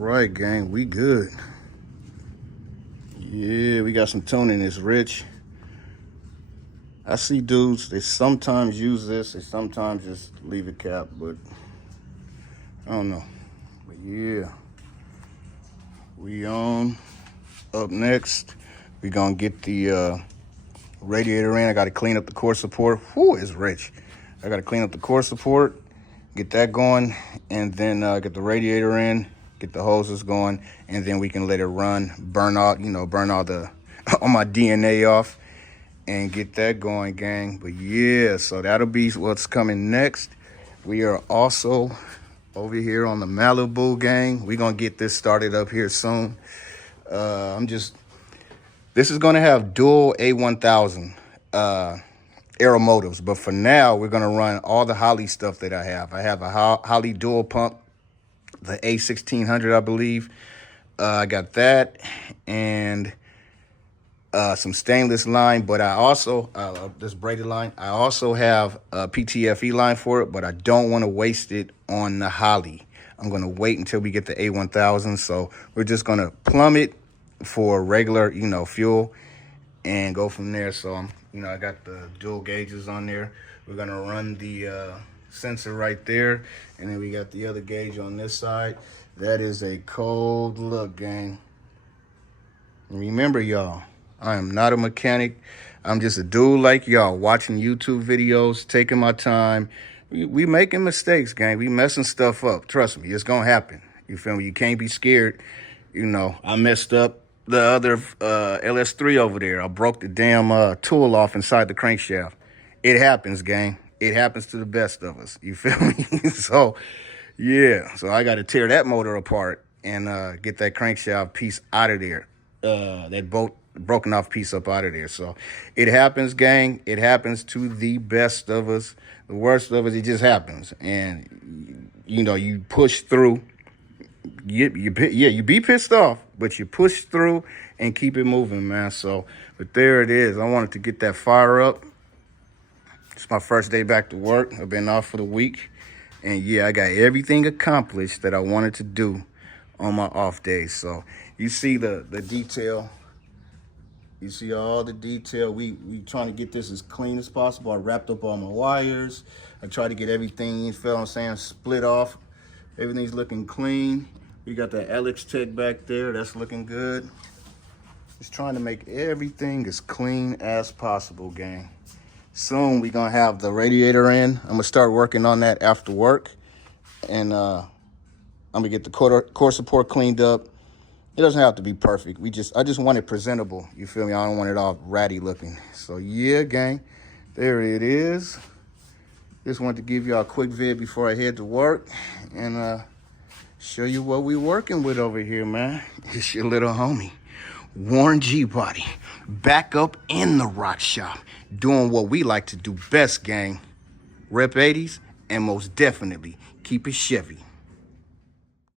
right, gang, we good. Yeah, we got some tuning. It's rich. I see dudes, they sometimes use this, they sometimes just leave it capped, but I don't know. But yeah, we on. Up next, we gonna get the radiator in. I gotta clean up the core support. Whew, it's rich. I gotta clean up the core support, get that going, and then get the radiator in, get the hoses going, and then we can let it run, burn all the all my DNA off, and get that going, gang. But yeah, so that'll be what's coming next. We are also over here on the Malibu, gang. We're gonna get this started up here soon. This is gonna have dual A1000 aero motives, but for now we're gonna run all the Holley stuff that I have. I have a Holley dual pump, the A1600, I believe. I got that and some stainless line, but I also this braided line. I also have a PTFE line for it, but I don't want to waste it on the Holley. I'm gonna wait until we get the A1000. So we're just gonna plumb it for regular, fuel, and go from there. So I got the dual gauges on there. We're gonna run the sensor right there, and then we got the other gauge on this side. That is a cold look, gang. And remember, y'all, I am not a mechanic. I'm just a dude like y'all, watching YouTube videos, taking my time. We making mistakes, gang. We messing stuff up. Trust me, it's gonna happen. You feel me? You can't be scared. I messed up the other Ls3 over there. I broke the damn tool off inside the crankshaft. It happens, gang. It happens to the best of us. You feel me? So, yeah. So I got to tear that motor apart and get that crankshaft piece out of there. That broken off piece up out of there. So it happens, gang. It happens to the best of us. The worst of us, it just happens. And, you push through. You be pissed off, but you push through and keep it moving, man. So, but there it is. I wanted to get that fire up. It's my first day back to work. I've been off for the week. And yeah, I got everything accomplished that I wanted to do on my off days. So you see the detail. You see all the detail. We trying to get this as clean as possible. I wrapped up all my wires. I tried to get everything, you feel what I'm saying, split off. Everything's looking clean. We got the Ls3 back there. That's looking good. Just trying to make everything as clean as possible, gang. Soon we're going to have the radiator in. I'm going to start working on that after work. And I'm going to get the core support cleaned up. It doesn't have to be perfect. I just want it presentable. You feel me? I don't want it all ratty looking. So, yeah, gang. There it is. Just wanted to give y'all a quick vid before I head to work and show you what we working with over here, man. It's your little homie, Warren G-Body, back up in the rock shop, doing what we like to do best, gang. Rep 80s, and most definitely keep it Chevy.